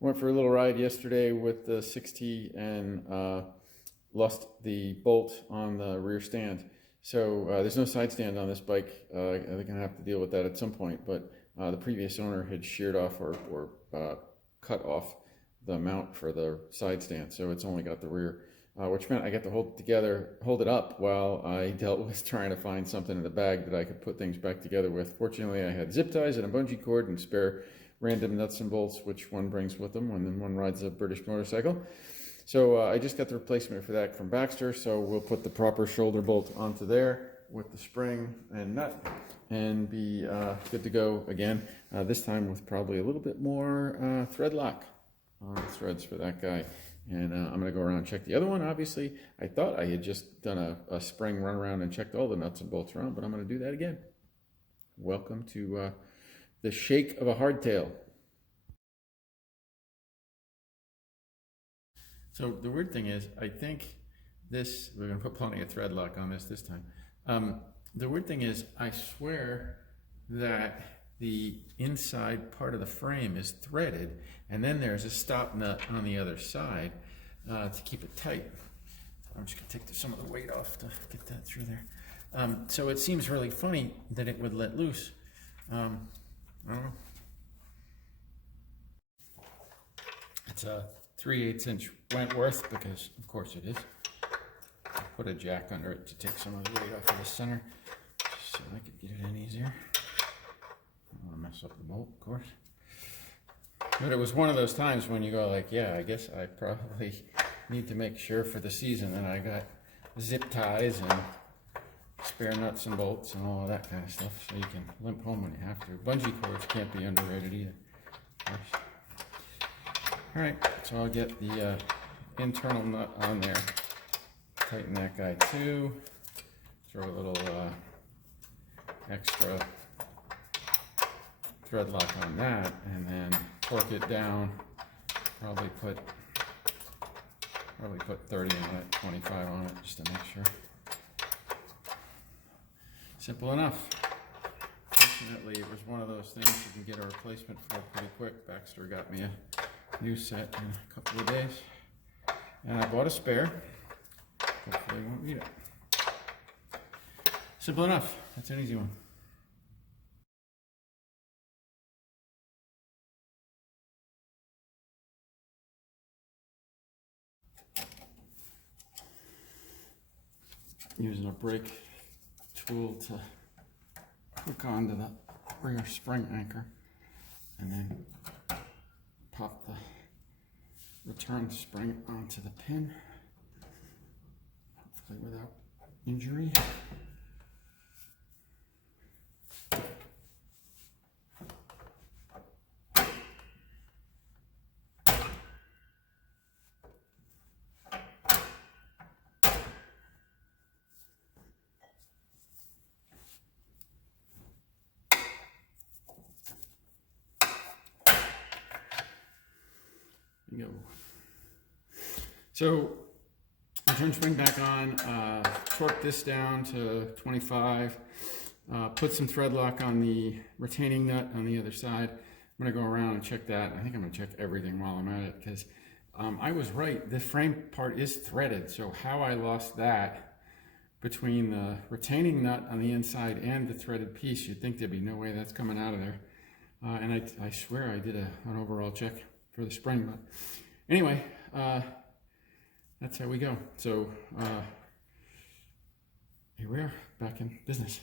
Went for a little ride yesterday with the 6T and lost the bolt on the rear stand. So there's no side stand on this bike. I think I'm gonna have to deal with that at some point, but the previous owner had sheared off or cut off the mount for the side stand. So it's only got the rear, which meant I got to hold it up while I dealt with trying to find something in the bag that I could put things back together with. Fortunately, I had zip ties and a bungee cord and spare random nuts and bolts, which one brings with them when one rides a British motorcycle. So I just got the replacement for that from Baxter, so we'll put the proper shoulder bolt onto there with the spring and nut and be good to go again, this time with probably a little bit more thread lock on the threads for that guy. And I'm going to go around and check the other one. Obviously, I thought I had just done a spring run around and checked all the nuts and bolts around, but I'm going to do that again. Welcome to the shake of a hardtail. So the weird thing is, I think this, we're going to put plenty of thread lock on this time. The weird thing is, I swear that the inside part of the frame is threaded, and then there's a stop nut on the other side to keep it tight. I'm just going to take some of the weight off to get that through there. So it seems really funny that it would let loose. I don't know. It's a 3/8 inch Wentworth, because of course it is. I put a jack under it to take some of the weight off of the center, just so I could get it in easier. I don't want to mess up the bolt, of course. But it was one of those times when you go like, yeah, I guess I probably need to make sure for the season that I got zip ties and spare nuts and bolts and all of that kind of stuff, so you can limp home when you have to. Bungee cords can't be underrated either, of course. All right, so I'll get the internal nut on there, tighten that guy too, throw a little extra thread lock on that, and then torque it down, probably put 30 on it, 25 on it, just to make sure. Simple enough. Fortunately, it was one of those things you can get a replacement for pretty quick. Baxter got me a new set in a couple of days, and I bought a spare. Hopefully I won't need it. Simple enough. That's an easy one. Using a brake tool to hook onto the rear spring anchor, and then pop the return spring onto the pin, hopefully without injury. Go. So return spring back on, torque this down to 25, put some thread lock on the retaining nut on the other side. I'm going to go around and check that. I think I'm going to check everything while I'm at it, because I was right. The frame part is threaded, so how I lost that between the retaining nut on the inside and the threaded piece, you'd think there'd be no way that's coming out of there. And I swear I did an overall check for the spring, but anyway, that's how we go. So here we are, back in business.